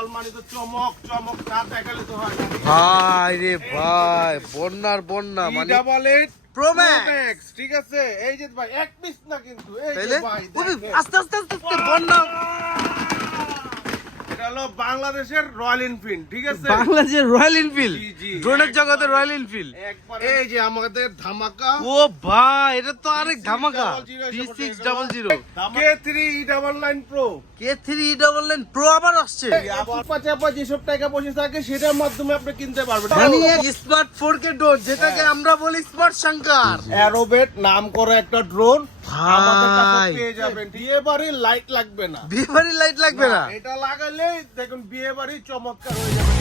সকাল মানে তো চমক চমক না দেখালে তো হয় না। ভাই রে ভাই, বন্যার বন্যা মানে বলে Pro Max। ঠিক আছে, এই যে ভাই এক পিস না কিন্তু এই যে তাইলে ভাই ওরে, দেখেন। আস্তে আস্তে আস্তে আস্তে বন্যা। এটা হলো বাংলাদেশের রয়্যাল এনফিল্ড, ঠিক আছে। বাংলাদেশের রয়্যাল এনফিল্ড, জি, জি, ড্রোনের একবারে। জগতে রয়্যাল এনফিল্ড। এই যে আমাদের ধামাকা ও ভাই, এটা তো আরেক ধামাকা। P600 K3E99 Pro। K3E99 Pro আবার আসছে। চাপা যেসব টাকা পয়সা থাকে সেটার মাধ্যমে আপনি কিনতে পারবেন। মানে স্মার্ট 4K ড্রোন, যেটাকে আমরা বলি স্মার্ট শঙ্কর। অ্যারোবেট নাম করা একটা ড্রোন ভাই। আমাদের কাছে পেয়ে যাবেন। বিয়ে বাড়ির লাইট লাগবে না, বিয়ে বাড়ির লাইট লাগবে না। এটা লাগালে দেখুন বিয়ে বাড়ি চমৎকার হয়ে যাবে।